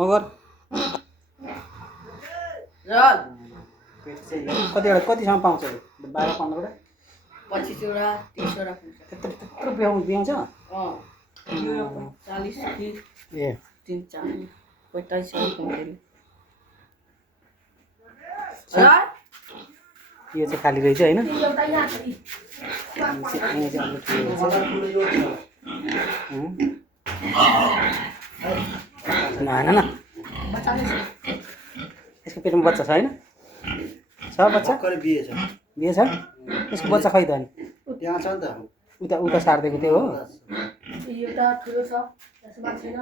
over चल पेट चाहिँ कतिसम्म पाउँछ 12-15वटा 25वटा 30वटा त्यत्रो ब्याउँछ 40 कि ए 3-4 45 कम्ती यो चाहिँ खाली रहेछ होइन होइन न यसको पेटमा बच्चा छ होइन छ बच्चा बिहे छ बिहे छ यसको बच्चा खै त अनि त्यहाँ छ नि त उता सार्दिएको थियो हो एउटा ठुलो छ त्यसमा छैन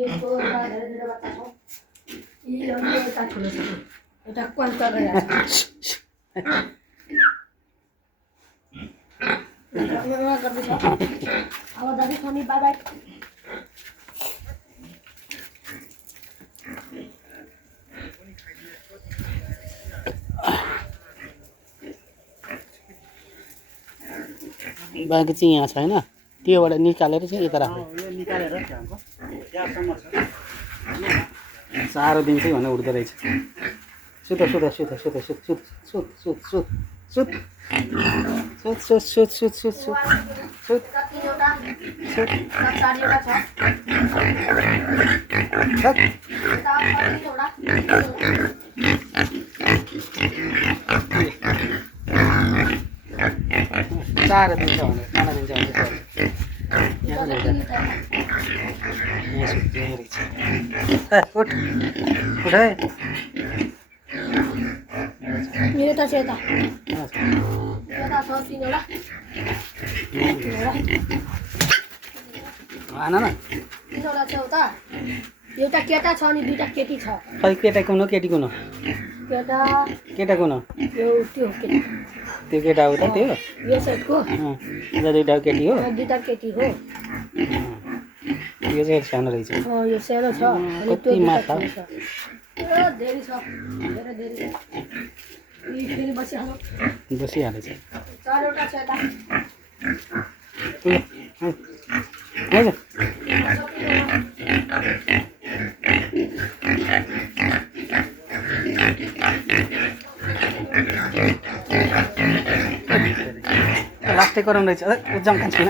यसको एउटा धेरै धेरै बच्चा छ एउटा ठुलो छ एउटा क्वान्टर रहेको छ अब दाजु स्वामी बाई बाई बाँकी चाहिँ यहाँ छ होइन त्योबाट निकालेर चाहिँ यता राख्नु यो निकालेर त्यहाँको त्यहाँसम्म छ साह्रो दिन चाहिँ भनेर उठ्दो रहेछ सुत सुत सुत सुत सुत सुत सुत सुत सुत सुत सुत सुत सुत सुत सुत सुत सुत साह्रो दिन्छ भनेर खाना दिन्छ भने यहाँ सुत्दै रहेछ उठ उठ है यता छ यता छ 3वटा भन न 3वटा छ उता एउटा केटा छ अनि 2टा केटी छ खै केटा कुन हो केटी कुन हो केटा कुन हो यो त्यो केटी त्यो केटा हो त त्यो यो साइडको दुईटा केटी हो 2टा केटी हो यो चाहिँ सानो रहेछ यो सानो छ अनि त्यो माछा छ धेरै छ धेरै धेरै फेरि बसिहालेछ 4वटा छ यता लास्टै गरम रहेछ जङ्का छैन